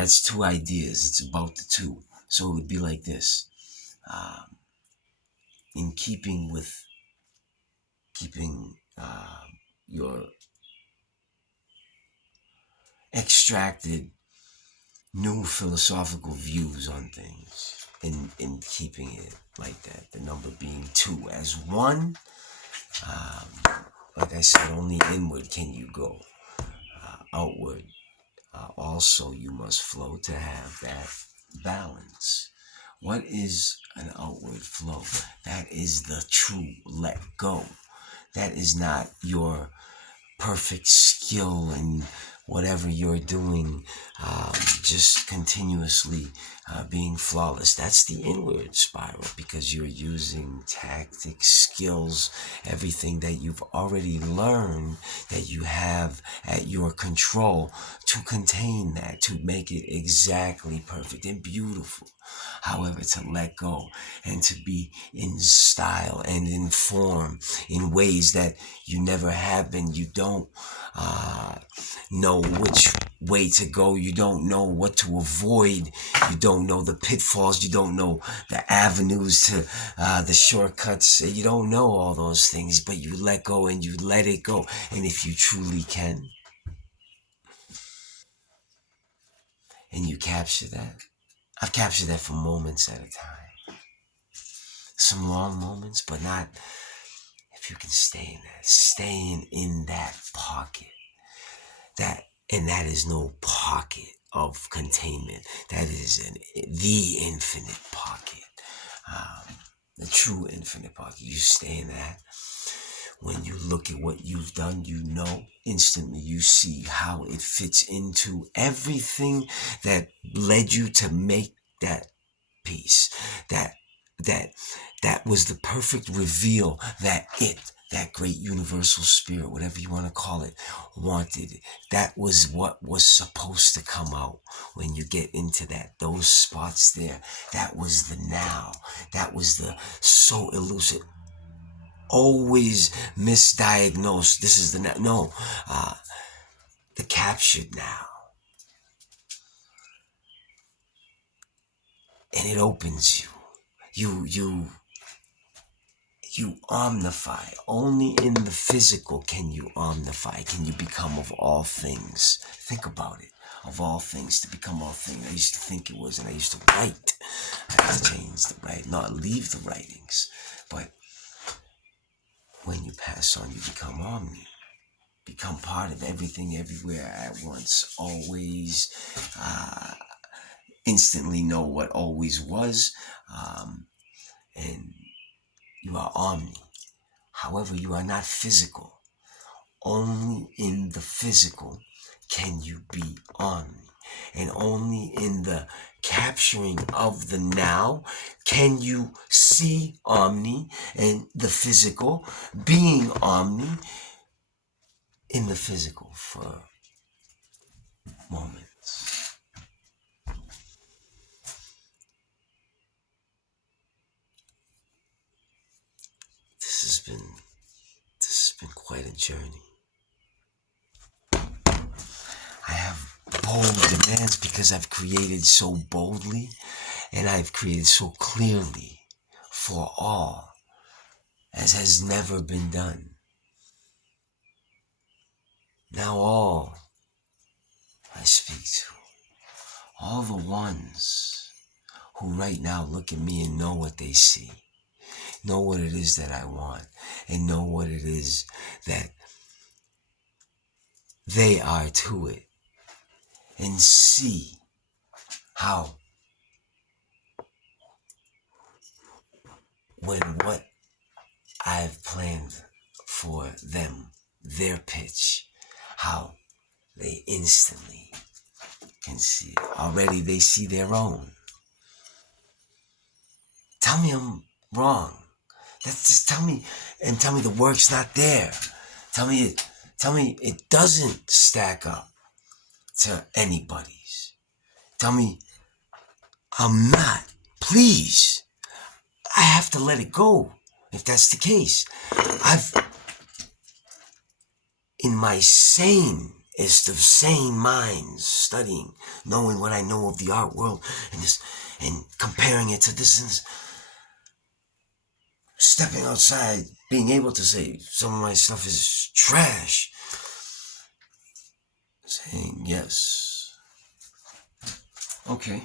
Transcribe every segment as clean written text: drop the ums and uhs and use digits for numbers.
That's two ideas. It's about the two. So it would be like this. Um, in keeping with keeping your extracted new philosophical views on things, in keeping it like that. The number being two. As one, like I said, only inward can you go. Outward, also you must flow to have that balance. What is an outward flow? That is the true let go. That is not your perfect skill in whatever you're doing, just continuously being flawless. That's the inward spiral because you're using tactics, skills, everything that you've already learned that you have at your control to contain that, to make it exactly perfect and beautiful. However, to let go and to be in style and in form in ways that you never have been. You don't know which way to go. You don't know what to avoid. You don't know the pitfalls. You don't know the avenues to the shortcuts. You don't know all those things, but you let go and you let it go. And if you truly can, and you capture that, I've captured that for moments at a time. Some long moments, but not if you can stay in that, staying in that pocket. That and that is no pocket of containment. That is the infinite pocket, the true infinite pocket. You stay in that. When you look at what you've done, you know instantly. You see how it fits into everything that led you to make that piece. That that that was the perfect reveal that great universal spirit, whatever you want to call it, wanted. That was what was supposed to come out when you get into that, those spots there. That was the now. That was the so elusive, always misdiagnosed. This is the now. No, the captured now. And it opens you. You omnify. Only in the physical can you omnify, can you become of all things. Think about it. Of all things, to become all things. I used to think it was, and I used to write. I had to change the writing, not leave the writings. But when you pass on, you become omni. Become part of everything, everywhere, at once. Always, instantly know what always was. And you are omni. However, you are not physical. Only in the physical can you be omni. And only in the capturing of the now can you see omni and the physical being omni in the physical for moments. This has been this has been quite a journey. I have bold demands because I've created so boldly and I've created so clearly for all as has never been done. Now all I speak to, all the ones who right now look at me and know what they see, know what it is that I want, and know what it is that they are to it, and see how when what I've planned for them, their pitch, how they instantly can see it. Already they see their own. Tell me I'm wrong. That's just tell me the work's not there. Tell me it doesn't stack up to anybody's. Tell me I'm not. Please. I have to let it go if that's the case. I've in my sane is the same minds studying, knowing what I know of the art world, and comparing it to this, and stepping outside, being able to say some of my stuff is trash, saying yes, okay,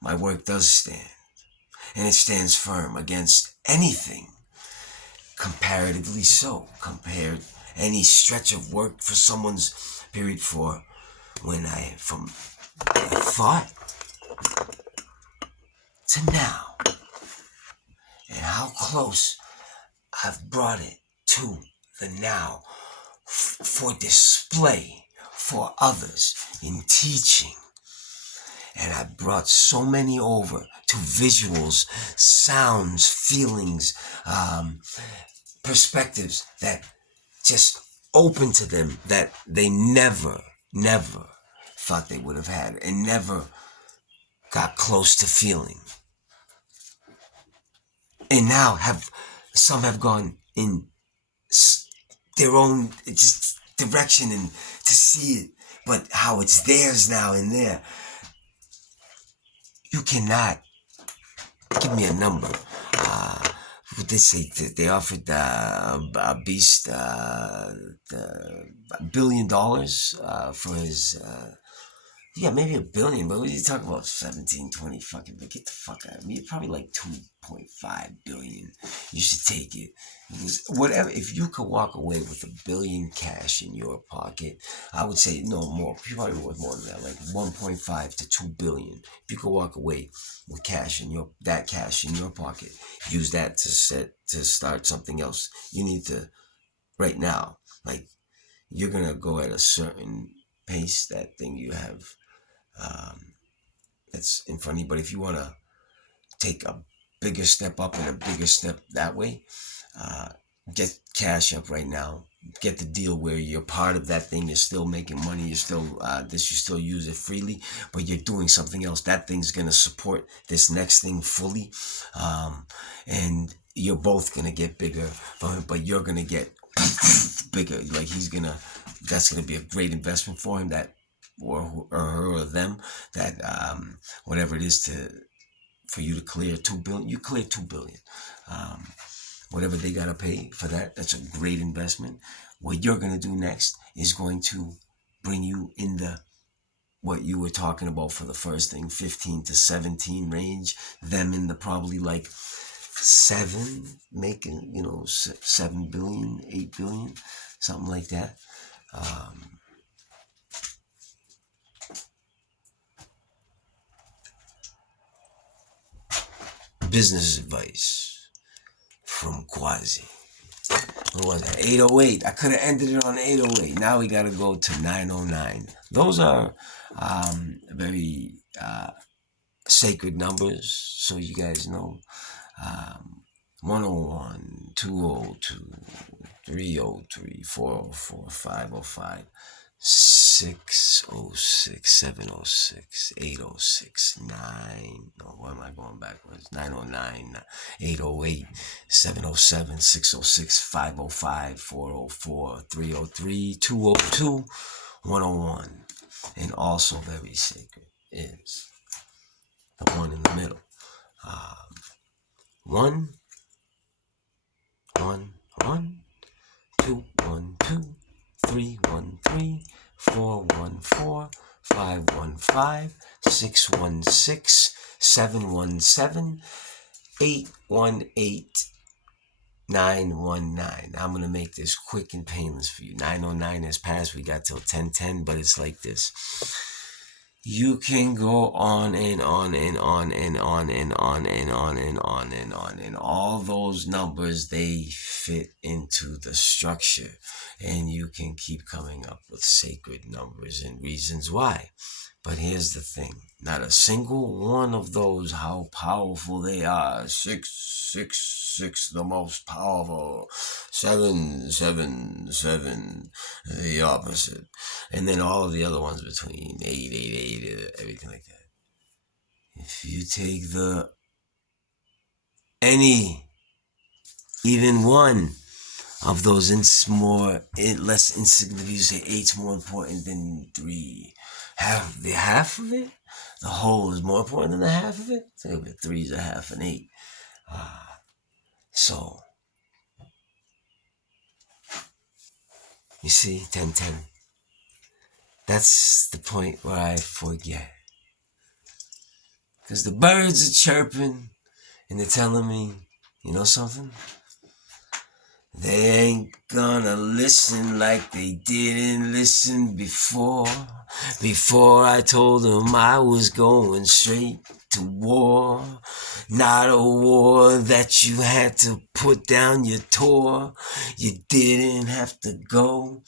my work does stand, and it stands firm against anything, comparatively so, compared any stretch of work for someone's period for when from I thought to now, and how close I've brought it to the now for display for others in teaching. And I brought so many over to visuals, sounds, feelings, perspectives that just open to them that they never thought they would have had and never got close to feeling. And now some have gone in their own just direction and to see it, but how it's theirs now and there. You cannot give me a number. What they say? They offered a beast $1 billion for his. Yeah, maybe $1 billion, but when you talk about 17, 20 fucking, but get the fuck out of me. Probably like 2.5 billion. You should take it. Because whatever, if you could walk away with $1 billion cash in your pocket, I would say no more. Probably worth more than that, like 1.5 to 2 billion. If you could walk away with cash in your pocket, use that to start something else. You need to right now, like you're gonna go at a certain pace. That thing you have. That's in front of you. But if you want to take a bigger step up and a bigger step that way, get cash up right now. Get the deal where you're part of that thing. You're still making money. You're still you still use it freely, but you're doing something else. That thing's gonna support this next thing fully, and you're both gonna get bigger. But you're gonna get bigger. Like that's gonna be a great investment for him. That or her or them, that whatever it is for you to clear 2 billion, you clear 2 billion. Whatever they gotta pay for that, that's a great investment. What you're gonna do next is going to bring you in the what you were talking about for the first thing, 15 to 17 range, them in the probably like 7, making 7 billion, 8 billion, something like that. Business advice from Quasi. What was that? 808. I could have ended it on 808. Now we got to go to 909. Those are very sacred numbers, so you guys know. 101, 202, 303, 404, 505. 606, 706, 806, 9. No, why am I going backwards? 909, 808, 707, 606, 505, 404, 303, 202, 101. And also very sacred is the one in the middle. 1, 1, 1, 2, 1, 2. 313, 414, 515, 616, 717, 818, 919. I'm going to make this quick and painless for you. 909 has passed. We got till 1010, but it's like this. You can go on and on and on and on and on and on and on and on, and all those numbers, they fit into the structure, and you can keep coming up with sacred numbers and reasons why. But here's the thing, not a single one of those, how powerful they are. 666, the most powerful. 777, the opposite. And then all of the other ones between 888, everything like that. If you take any, even one of those less insignificant. You say eight's more important than three. Half of it, the whole is more important than the half of it. Say if three's a half an eight. So you see, 10-10. That's the point where I forget. Because the birds are chirping and they're telling me, you know something? They ain't gonna listen like they didn't listen before. Before I told them I was going straight to war. Not a war that you had to put down your tour. You didn't have to go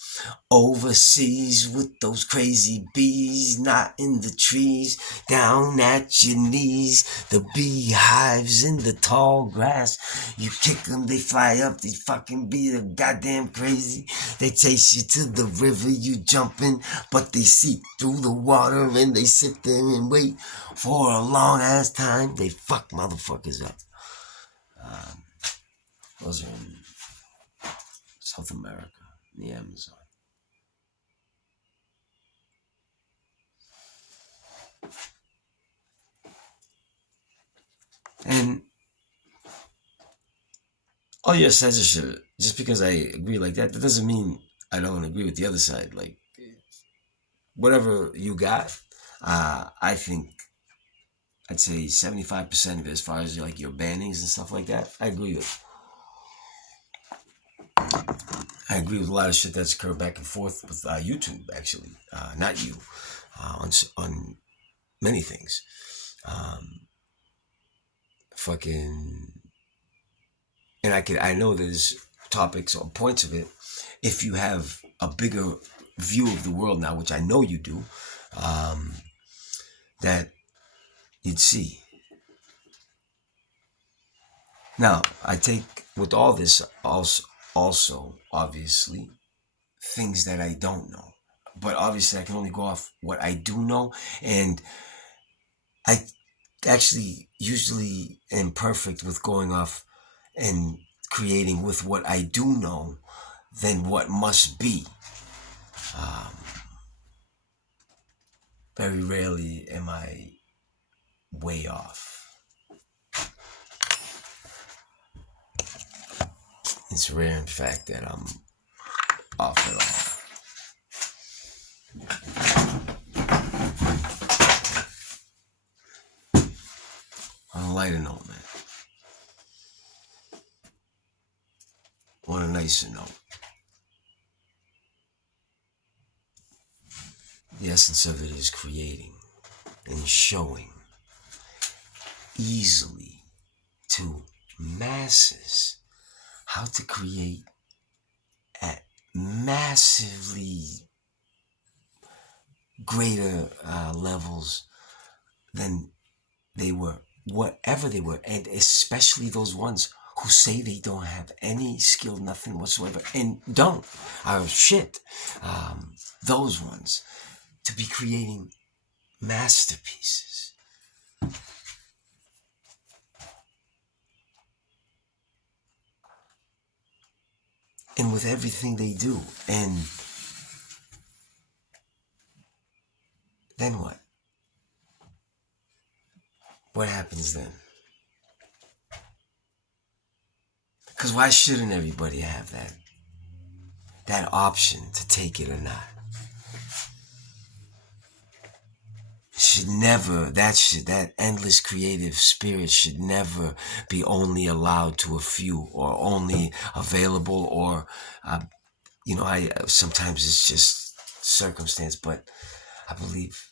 overseas with those crazy bees, not in the trees, down at your knees. The beehives in the tall grass. You kick them, they fly up, they fucking be the goddamn crazy. They chase you to the river, you jump in, but they seep through the water and they sit there and wait for a long ass time. They fuck motherfuckers up. Those are in South America, in the Amazon. And oh yes, that's just shit. Just because I agree like that, that doesn't mean I don't agree with the other side. Like whatever you got, I think I'd say 75% of it, as far as like your bannings and stuff like that, I agree with. I agree with a lot of shit that's occurred back and forth with YouTube. Actually, not you, on many things. Fucking, and I know there's topics or points of it. If you have a bigger view of the world now, which I know you do, that you'd see. Now, I take with all this also obviously things that I don't know, but obviously I can only go off what I do know, and I actually usually am perfect with going off and creating with what I do know than what must be. Very rarely am I way off. It's rare, in fact, that I'm off at all. On a lighter note, man. On a nicer note. The essence of it is creating and showing easily to masses how to create at massively greater levels than they were, whatever they were, and especially those ones who say they don't have any skill, nothing whatsoever, and don't, are shit. Those ones to be creating masterpieces. And with everything they do, and then what? What happens then? Because why shouldn't everybody have that option to take it or not? Should never, that endless creative spirit should never be only allowed to a few, or only available, or I sometimes it's just circumstance, but I believe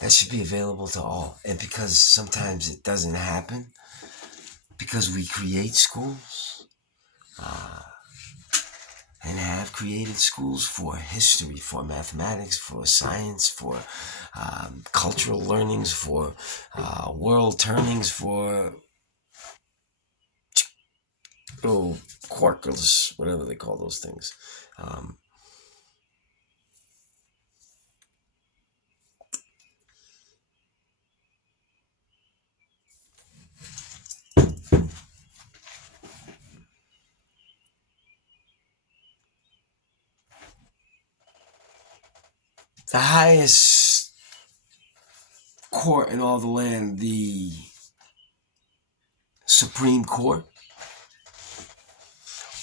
that should be available to all. And because sometimes it doesn't happen, because we create schools, and have created schools for history, for mathematics, for science, for cultural learnings, for world turnings, for quarkers, whatever they call those things. Um, the highest court in all the land, the Supreme Court,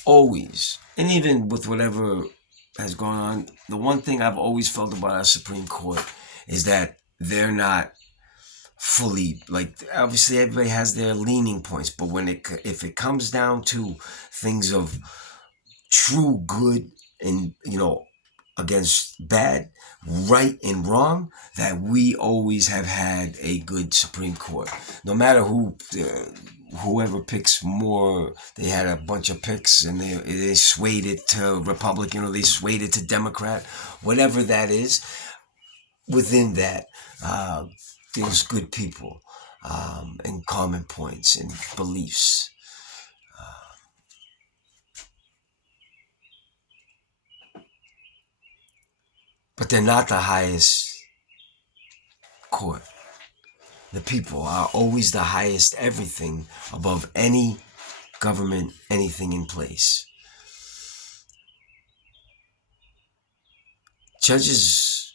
always, and even with whatever has gone on, the one thing I've always felt about our Supreme Court is that they're not fully, like, obviously everybody has their leaning points, but if it comes down to things of true good and, against bad, right and wrong, that we always have had a good Supreme Court. No matter whoever picks more, they had a bunch of picks and they swayed it to Republican or they swayed it to Democrat, whatever that is. Within that, there's good people, and common points and beliefs. But they're not the highest court. The people are always the highest everything above any government, anything in place. Judges,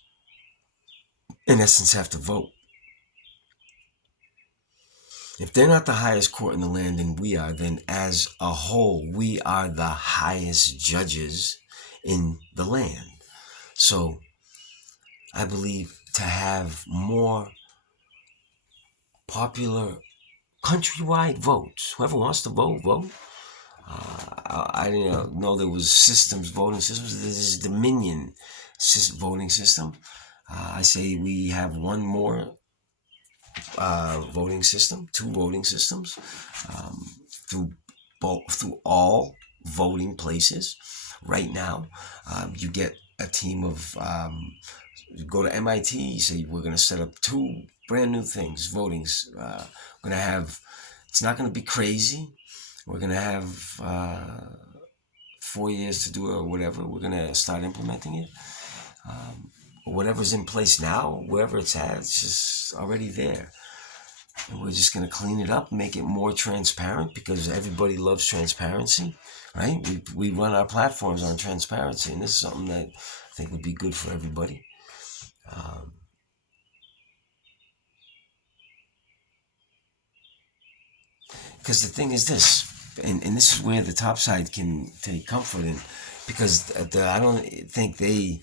in essence, have to vote. If they're not the highest court in the land and we are, then as a whole, we are the highest judges in the land. So I believe to have more popular countrywide votes, whoever wants to vote, vote. I didn't know there was voting systems. There's Dominion voting system. I say we have one more voting system, two voting systems, through all voting places. Right now, you get a team of you go to MIT. You say we're going to set up two brand new things, votings. We're going to have. It's not going to be crazy. We're going to have 4 years to do it or whatever. We're going to start implementing it. Whatever's in place now, wherever it's at, it's just already there. And we're just going to clean it up, make it more transparent because everybody loves transparency, right? We run our platforms on transparency, and this is something that I think would be good for everybody. Because the thing is this, and this is where the top side can take comfort in, because I don't think they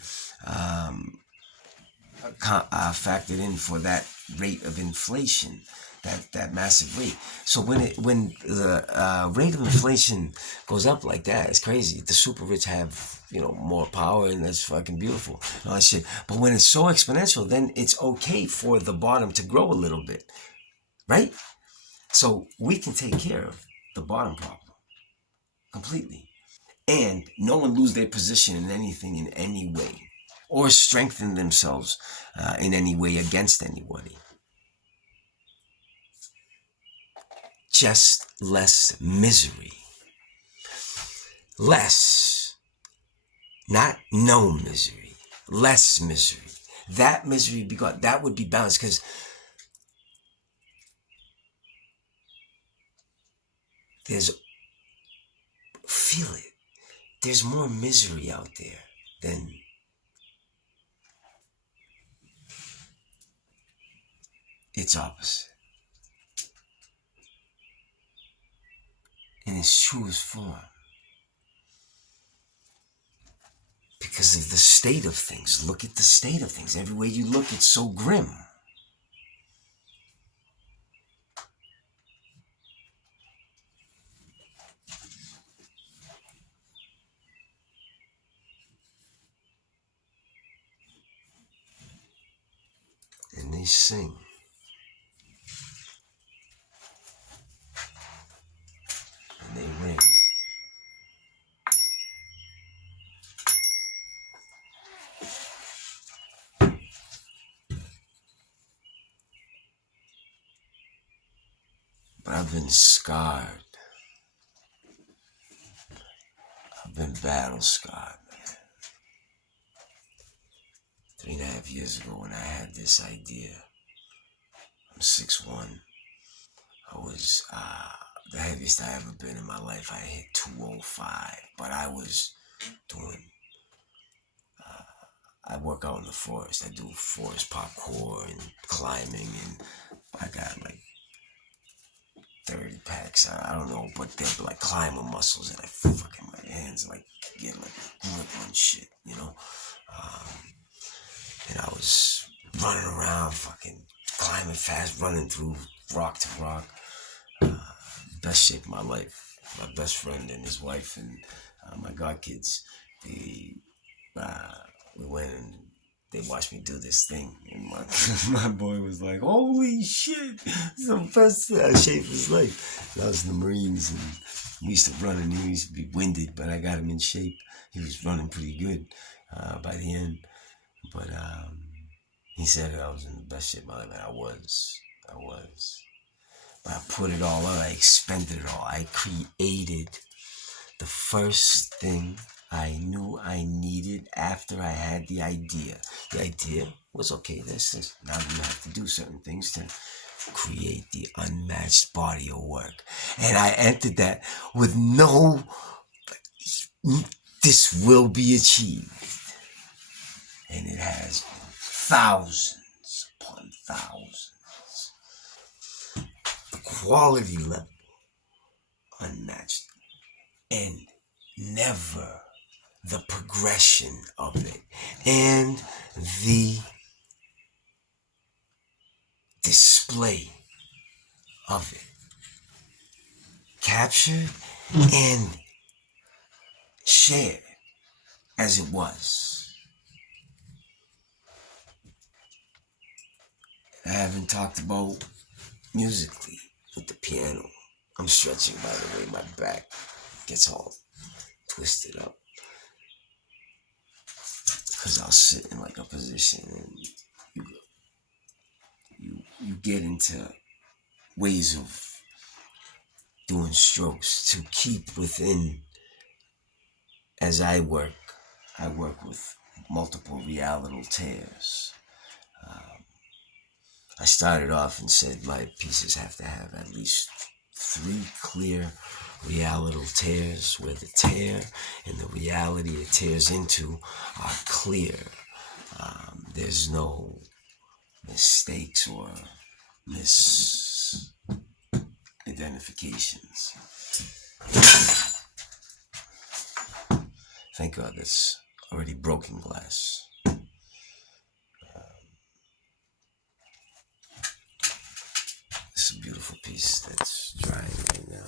factored in for that rate of inflation, that massive rate. So when the rate of inflation goes up like that, it's crazy. The super rich have more power, and that's fucking beautiful, and all that shit. But when it's so exponential, then it's okay for the bottom to grow a little bit, right? So we can take care of the bottom problem completely, and no one lose their position in anything in any way, or strengthen themselves in any way against anybody. Just less misery. Less. Not no misery. Less misery. That misery that would be balanced, because feel it. There's more misery out there than its opposite. In its truest form. Because of the state of things. Look at the state of things. Everywhere you look, it's so grim. And they sing. And they ring. But I've been scarred. I've been battle scarred, man. 3.5 years ago when I had this idea, I'm 6'1". I was the heaviest I ever been in my life. I hit 205, but I was doing I work out in the forest. I do forest parkour and climbing, and I got like 30 packs. I don't know, but they're like climber muscles, and I fucking my hands like get like grip and shit, you know. And I was running around, fucking climbing fast, running through rock to rock. Best shape of my life. My best friend and his wife and my god kids, they uh, we went and they watched me do this thing, and my my boy was like, "Holy shit, this is the best shape of his life." And I was in the Marines, and we used to run, and he used to be winded, but I got him in shape. He was running pretty good by the end, but he said I was in the best shape of my life, and I was. But I put it all out. I expended it all. I created the first thing I knew I needed after I had the idea. The idea was, okay, this. Now you have to do certain things to create the unmatched body of work. And I entered that with no, this will be achieved. And it has thousands upon thousands. The quality level unmatched. And never the progression of it and the display of it captured and shared as it was. I haven't talked about musically with the piano. I'm stretching, by the way. My back gets all twisted up because I'll sit in like a position, and you get into ways of doing strokes to keep within. As I work with multiple realital tears. I started off and said my pieces have to have at least 3 clear realital tears, where the tear and the reality it tears into are clear. There's no mistakes or misidentifications. Thank God that's already broken glass. It's a beautiful piece that's drying right now.